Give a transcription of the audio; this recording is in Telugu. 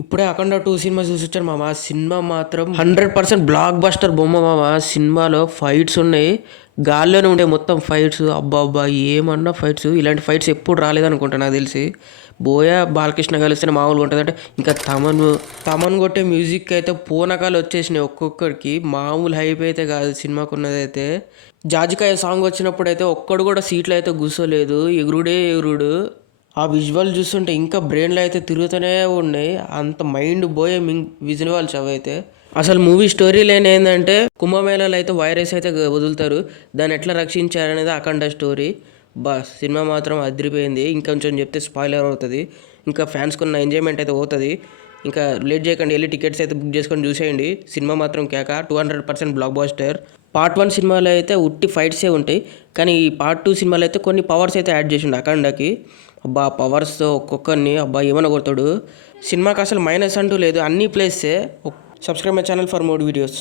ఇప్పుడే అఖండ 2 సినిమా చూసొచ్చాను మామ. సినిమా మాత్రం 100% బ్లాక్ బస్టర్ బొమ్మ మామ. సినిమాలో ఫైట్స్ ఉన్నాయి, గాల్లోనే ఉండే మొత్తం ఫైట్స్. అబ్బా అబ్బా ఏమన్నా ఫైట్స్! ఇలాంటి ఫైట్స్ ఎప్పుడు రాలేదనుకుంటా నాకు తెలిసి. బోయా బాలకృష్ణ కలిస్తేనే మామూలుగా ఉంటుంది. అంటే ఇంకా తమన్ కొట్టే మ్యూజిక్ అయితే పూనకాలు వచ్చేసినాయి ఒక్కొక్కరికి. మామూలు హైప్ అయితే కాదు సినిమాకు ఉన్నదైతే. జాజికాయ సాంగ్ వచ్చినప్పుడు అయితే ఒక్కడు కూడా సీట్లో అయితే కూర్చోలేదు, ఎగురుడే ఎగురుడు. ఆ విజువల్ చూస్తుంటే ఇంకా బ్రెయిన్లో అయితే తిరుగుతూనే ఉన్నాయి. అంత మైండ్ పోయే విజువల్స్ అవైతే. అసలు మూవీ స్టోరీ లైన్ ఏంటంటే, కుంభమేళాలో అయితే వైరస్ అయితే వదులుతారు, దాన్ని ఎట్లా రక్షించారనేది అఖండ స్టోరీ. సినిమా మాత్రం అదిరిపోయింది. ఇంకొంచెం చెప్తే స్పాయిలర్ అవుతుంది, ఇంకా ఫ్యాన్స్ కొన్న ఎంజాయ్మెంట్ అయితే పోతుంది. ఇంకా లేట్ చేయకండి, వెళ్ళి టికెట్స్ అయితే బుక్ చేసుకొని చూసేయండి. సినిమా మాత్రం కేక, 200% బ్లాక్ బాస్టర్. పార్ట్ 1 సినిమాలో అయితే ఉట్టి ఫైట్సే ఉంటాయి, కానీ ఈ పార్ట్ 2 సినిమాలో అయితే కొన్ని పవర్స్ అయితే యాడ్ చేసిండు అఖండకి. అబ్బా పవర్స్ ఒక్కొక్కరిని అబ్బా ఏమన్నా కొడతాడు. సినిమాకి అసలు మైనస్ అంటూ లేదు, అన్ని ప్లేసే. Subscribe my channel for more videos.